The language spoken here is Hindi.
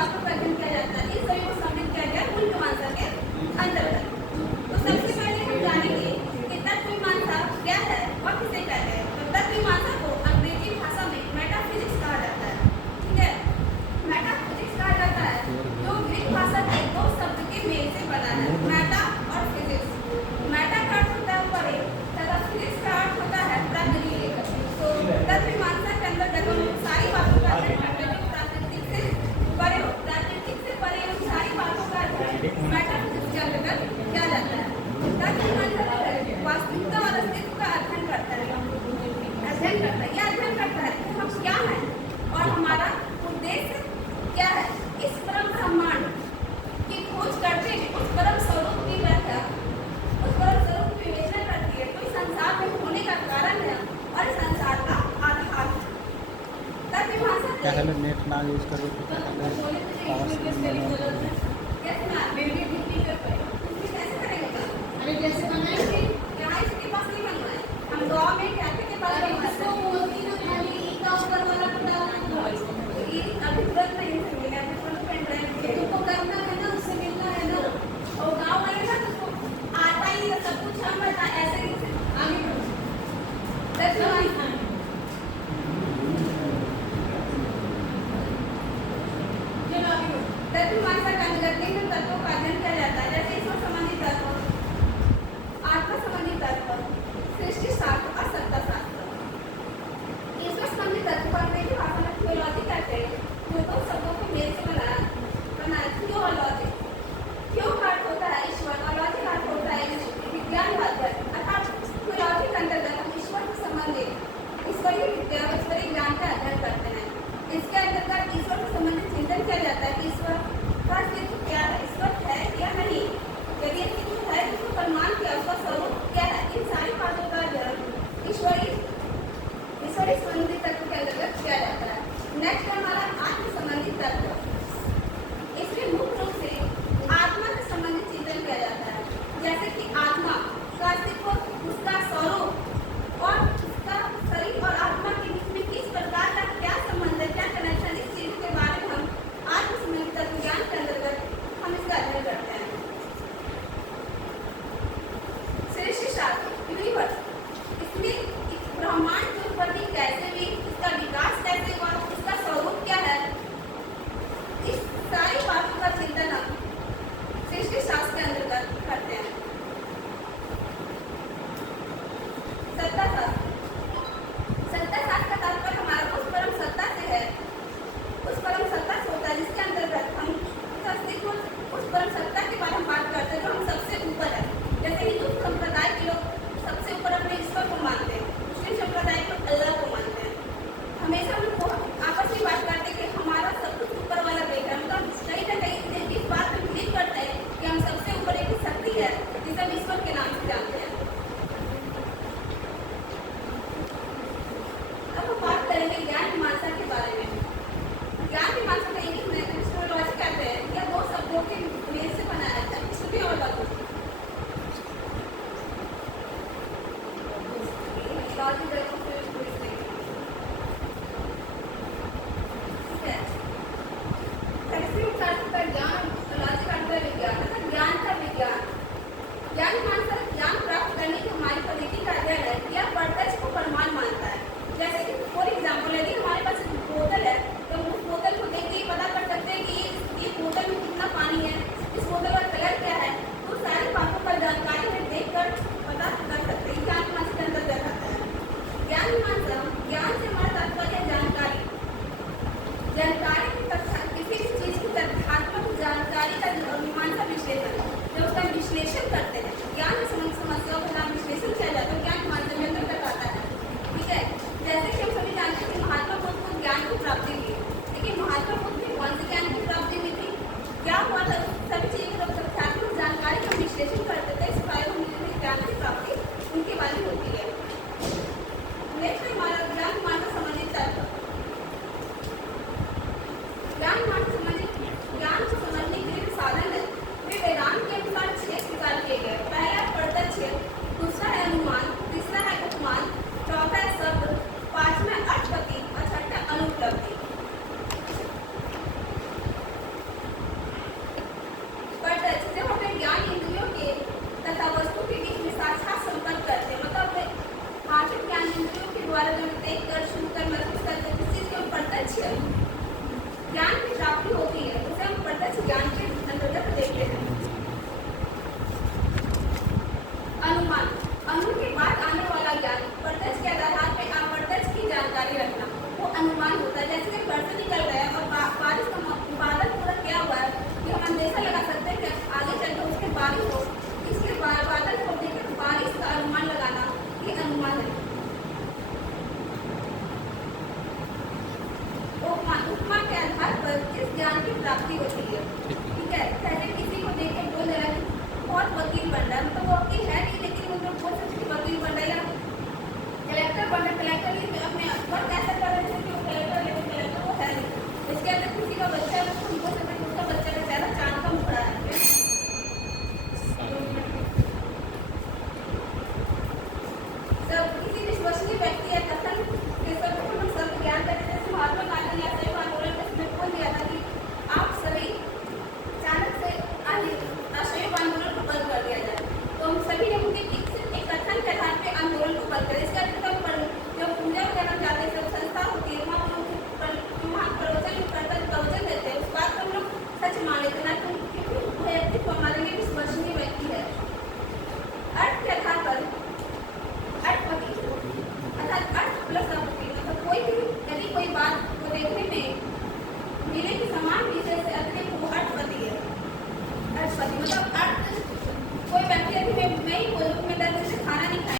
बातों का अध्ययन किया जाता है। इन सभी को सम्मिलित किया गया मूल मीमांसा के अंतर्गत। तो सबसे पहले हम जानेंगे कि तत्वमीमांसा क्या है और किसे कहते हैं। तो तत्वमीमांसा को अंग्रेजी भाषा में मेटाफिजिक्स कहा जाता है। ठीक है, मेटाफिजिक्स कहा जाता है जो ग्रीक भाषा के दो शब्द के मेल से बना है, मेटा और फिजिक्स। मेटा का अर्थ होता है परे तथा फिजिक्स का अर्थ होता है प्रगति। तो तत्वमीमांसा के अंदर जब हम सारी बातों का अध्ययन करते हैं प्राकृतिक से परे हो, प्राकृतिक से परे उन सारी बातों का अध्ययन मेटाफिजिक्स के अंतर्गत किया जाता है। तत्वमीमांसा वास्तविकता और अस्तित्व का अध्ययन करता है। यह अध्ययन करता है कि हम क्या हैं और हमारा उद्देश्य क्या है। इस परम ब्रह्मांड की खोज करते हैं, उस परम स्वरूप की व्याख्या, उस परम स्वरूप की विवेचना करती है तो इस संसार में होने का कारण है और इस संसार का आधार है। तत्वमीमांसा क्या हेलो नेट ना यूज करो तो क्या कैसे बनाएंगे? यहाँ इसके पास नहीं बनवाए, हम गाँव में कैफे के पास बनवाते अभी तुरंत नहीं मिलेगा, अभी तुरंत पेन ड्राइव तुमको करना है ना, उससे मिलना है ना। और गाँव वाले ना तो आता ही है, सब कुछ हम बता ऐसे ही आगे बढ़ो। तत्वमीमांसा का अंतर्गत निम्न तत्वों का अध्ययन किया जाता है, जैसे ईश्वर संबंधी तत्व, आत्मा संबंधी तत्व, सृष्टि शास्त्र और सत्ता शास्त्र। ईश्वर संबंधी तत्व को अंग्रेजी भाषा में थियोलॉजी कहते हैं, जो दो शब्दों के मेल से बना थियोलॉजी। थियो का अर्थ होता है ईश्वर और लॉजी का अर्थ होता है विज्ञान व अध्ययन। अर्थात थियोलॉजी के अंतर्गत हम ईश्वर से संबंधित ईश्वरीय विद्या और ईश्वरीय ज्ञान का अध्ययन करते हैं। इसके अंतर्गत ईश्वर से संबंधित चिंतन किया जाता है कि ईश्वर का अस्तित्व क्या है, ईश्वर है या नहीं, यदि अस्तित्व है तो उसका परिमाण क्या, उसका स्वरूप क्या है। इन सारी बातों का अध्ययन ईश्वरीय संबंधी तत्व के अंतर्गत किया जाता है। नेक्स्ट है हमारा आत्म संबंधी तत्व। इसमें मुख्य रूप से आत्मा से संबंधित चिंतन किया जाता है, जैसे कि आत्मा का अस्तित्व, उसका स्वरूप और उसका शरीर और आत्मा के बीच में किस प्रकार का क्या संबंध है, क्या कनेक्शन, इस चीज के बारे में हम आत्म संबंधी तत्व ज्ञान के अंतर्गत हम इसका अध्ययन करते हैं। सृष्टि शास्त्र, यूनिवर्स, इसमें ब्रह्मांड की उत्पत्ति कैसे हुई, इसका विकास कैसे हुआ, इसका स्वरूप क्या है, इस सारी बातों का चिंतन हम सृष्टि शास्त्र के अंतर्गत करते हैं। सत्ता शास्त्र, सत्ता शास्त्र का तात्पर्य हमारा उस परम सत्ता से है, उस परम सत्ता से होता है जिसके अंतर्गत हम उस परम सत्ता के बारे में बात करते हैं जो हम सबसे ऊपर है। जैसे हिंदू संप्रदाय के लोग सबसे ऊपर अपने ईश्वर को मानते हैं, मुस्लिम संप्रदाय को अल्लाह को मानते हैं। हमेशा हम आपस में बात करते हैं कि हमारा सब कुछ ऊपर वाला बेटा है, उनका प्राप्ति होती है। ठीक है। ठीक है, जैसे किसी को देख के बोल देना कि बहुत वकील बन रहा है, मतलब वो वकील है नहीं, लेकिन वो लोग बोल सकते कि वकील बन रहा है या कलेक्टर बन रहा है। कलेक्टर भी अपने वर्क ऐसा कर रहे थे कि वो कलेक्टर, लेकिन कलेक्टर वो है नहीं। इसके अंदर किसी का बच्चा है, उसको बोल सकते कि उसका बच्चा का चेहरा चांद का मुखड़ा है। सब किसी विश्वसनीय व्यक्ति या कथन के संपूर्ण शब्द ज्ञान करने जैसे महात्मा गांधी या असहयोग आंदोलन में उसने बोल दिया था कि आप सभी अचानक से असहयोग आंदोलन को बंद कर दिया जाए। तो हम सभी ने उनके एक कथन के आधार पे आंदोलन को बंद करें। इसका अर्थ हम जब पूजा वगैरह जाते हैं, जब संस्था होती है, वहाँ वहाँ प्रवचन करता प्रवचन देते हैं, उस बात को हम लोग सच मान लेते हैं, ना कि व्यक्ति को हमारे लिए विश्वसनीय व्यक्ति है। अर्थ के आधार पर अर्थपति अर्थात अर्थ प्लस अपति, मतलब कोई भी यदि कोई बात को देखने में मिले कि समान विषय से अतिरिक्त वो अर्थपति है। अर्थपति मतलब